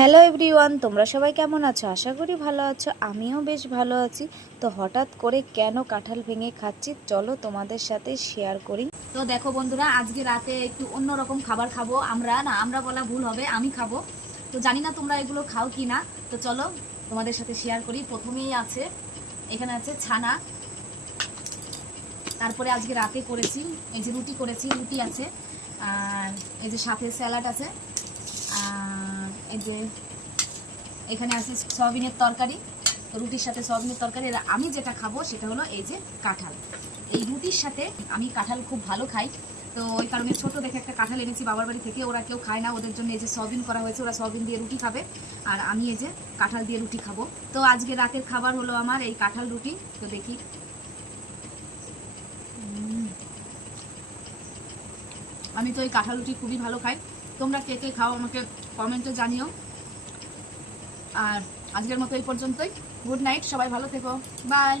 Hello everyone, তোমরা সবাই কেমন আছো? আশা করি ভালো আছো। আমিও বেশ ভালো আছি। তো হঠাৎ করে কেন কাঁঠাল ভেঙে খাচ্ছি, চলো তোমাদের সাথে শেয়ার করি। তো দেখো বন্ধুরা, আজকে রাতে একটু অন্যরকম খাবার খাবো। আমরা বলা ভুল হবে, আমি খাবো। তো জানি না তোমরা এগুলো খাও কি না। তো চলো তোমাদের সাথে শেয়ার করি। প্রথমেই আছে, এখানে আছে ছানা। তারপরে আজকে রাতে করেছি, এই যে রুটি করেছি, রুটি আছে। আর এই যে সাথে স্যালাড আছে। আর এই যে এখানে আছে সয়াবিনের তরকারি। রুটির সাথে সয়াবিনের তরকারি। আর আমি যেটা খাবো সেটা হলো এই যে কাঁঠাল। এই রুটির সাথে আমি কাঁঠাল খুব ভালো খাই। তো ওই কারণে ছোট দেখে একটা কাঁঠাল এনেছি বাবার বাড়ি থেকে। ওরা কেউ খায় না, ওদের জন্য এই যে সয়াবিন করা হয়েছে, ওরা সয়াবিন দিয়ে রুটি খাবে। আর আমি এই যে কাঁঠাল দিয়ে রুটি খাবো। তো আজকে রাতের খাবার হলো আমার এই কাঁঠাল রুটি। তো দেখি, আমি তো এই কাঁঠাল রুটি খুবই ভালো খাই। তোমরা কে কে খাও আমাকে কমেন্টে জানিও। আর আজকের মতো এই পর্যন্তই। গুড নাইট, সবাই ভালো থেকো, বাই।